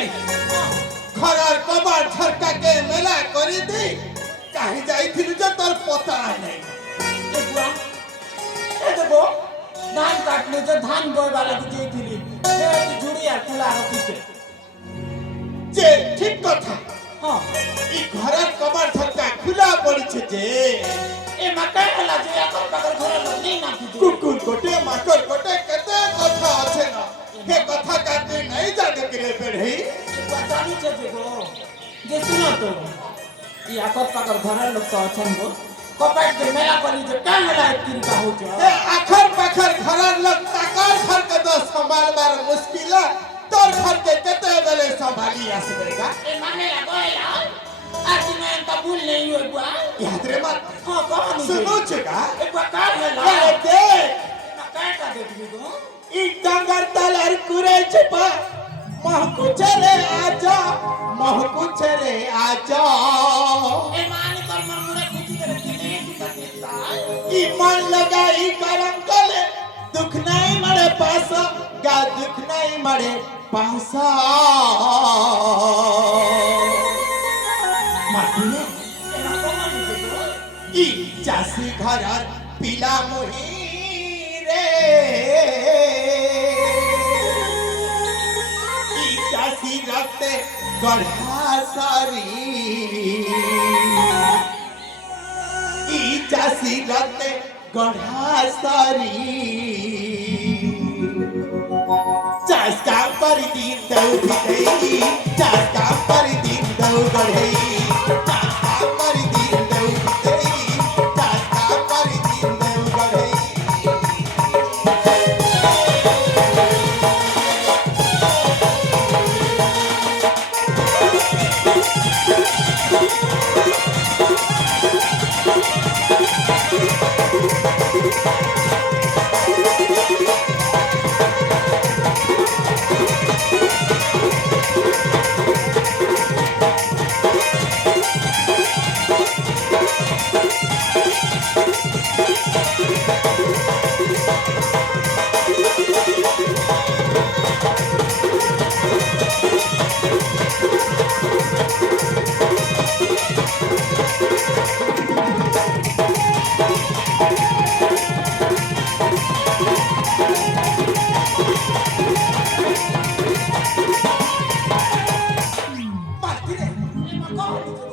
नहीं घरर कबाड़ झरका के मेला करी दी कहीं जाइथिलु जे तोर पता नहीं ए बुआ ए देखो धान काटने जो धान बोए वाला की जेथिली ए की जुड़ी आ कुला रो पीछे जे ठीक कथा हां ई घरर कबाड़ झरका खुला पड़ी छे जे ए मका हला जे आकर पकर घर लोग नहीं ना की कुकुर कोटे माकर कोटे कते कथा আছে না हे कथा का तू नहीं जाने के लिए पढ़ी बुआ जानी छे देखो जे सुनो तो ई आकर पकर घर लोग तो अछन गो कपाट के मेला करी जे का मेला इतनी का हो जो ए आखर पाखर घरर लोग ताकर घर के तो संभाल बार मुश्किल है तोर घर के कते बेले संभाली आसबेगा ए माने लागोला आज मैं तो भूल नहीं हुई बुआ याद रे मत हां कहानी सुनो छेगा ए बुआ का है ए देख मका का देख ली तो ई डांगर तलर कुरे छपा महकुचरे आजा महकुचरे आजा ए मान कर मन मुरे कुछ करे किने की करता ई मन लगाई करम कले दुख नहीं मरे पासा गा दुख नहीं मरे पासा मातुने ए ना कहानी देखो ई चासी घरर पीला मोही रे ई चासी रखते गढ़ा सारी ई चासी रखते गढ़ा सारी चास काम पर दिन दौ गई चास काम पर दिन दौ गई चास काम पर दिन दौ गई चास काम पर दिन दौ गई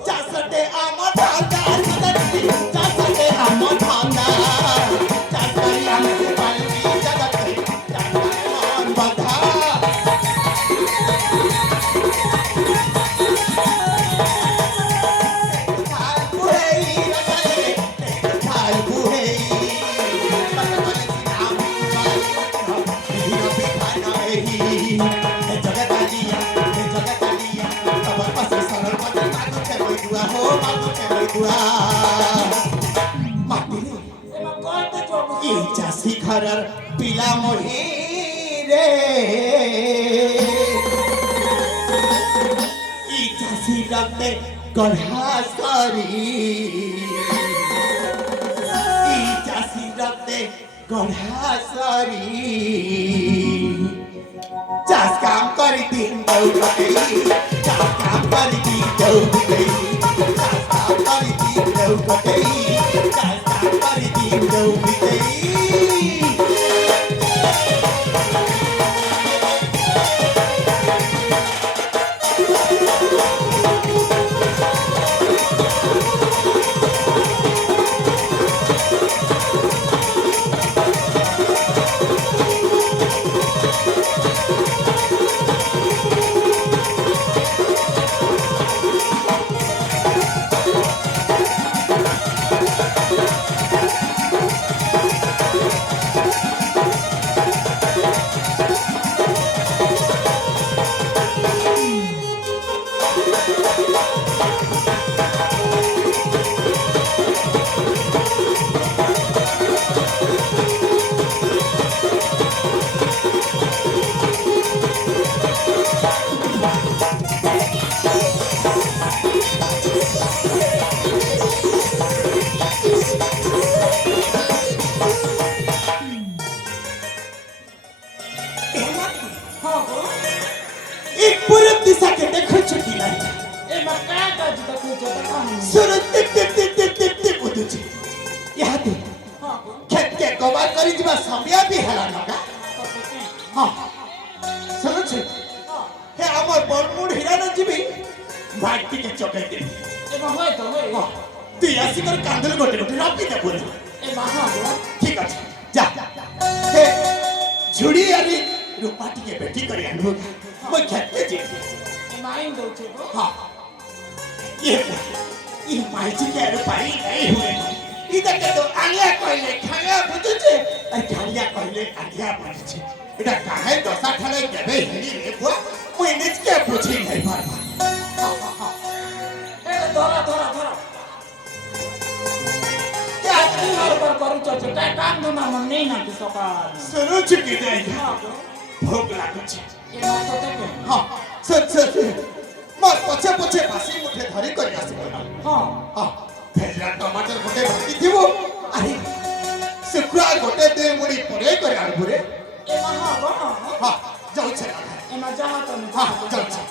चासटे आमा ठाना चासटे आमा ठाना चासटे आमा पाली जगत चासटे मान बधा खाल बुहेई रखले खाल बुहेई पतमल सिनाम धीरा भी खाना ही जगत आलिया खबर पासे सरल मत मानो के दुआ हो मानो के दुआ मातिनी ए मा कौन तो जो ई चासी घरर पीला मोही रे ई चासी रखते गढ़ा सारी ई चासी रखते गढ़ा सारी चास काम करी दिन दौ गई चास काम करी दिन दौ गई चास काम करी दिन दौ गई चास काम करी दिन दौ गई ଆଜି ଦେଖୁଛ ତ କାହିଁକି? सुर टिप टिप टिप टिप टिप टिप उठुची याते ହଁ ଗୋ। खेत के कबार करी जिबा समय भी हला नका हां सुनुची ହଁ। हे हमर बड़मुड हीरा न जीबी भागती के चकै दे ଏବେ ହୁଏ ତ ହୁଏ। हां तू आसी कर कांदल गोटे गोटे रपी दे बोल ଏ ବାହା ଗୋ। ठीक अछि जा हे झुड़ी आरी रूपाटी के बेटी करी आनु मैं खेत के जी ଏ ମାଇଁ ଦଉଛେ ଗୋ। हां ये माइजी के रूपाई नहीं हुए इधर के तो आलिया कहले खाया बुझुचे और खालिया कहले आलिया बुझुचे एटा काहे दशा ठाले देबे हेली रे बुआ मुई निज के बुझी नहीं पारबा ଏ ଧରା ଧରା ଧରା। क्या ଆଜି ହରବାର କରୁଛ ଯେ କାଇଁ କାମ ଧନ୍ଦା ମନ ନେଇ ନାହାନ୍ତି ସକାଳ। सुनो चुकी दे ହଁ ଗୋ। भूख लागुचे ଏ ମାଛ ଦେବେ। हां सच मोर पछे पछे बासी मुठे धरी कर आसी ହଁ। हां भेजला टमाटर गोटे भाती थिबो अरे सुकुआ गोटे दे मुड़ी पड़े कर आनबुरे ଏ ବାହା ଗୋ। हां जाऊ छे ଏ ମା ଯାହା ତମେ हां जाऊ छे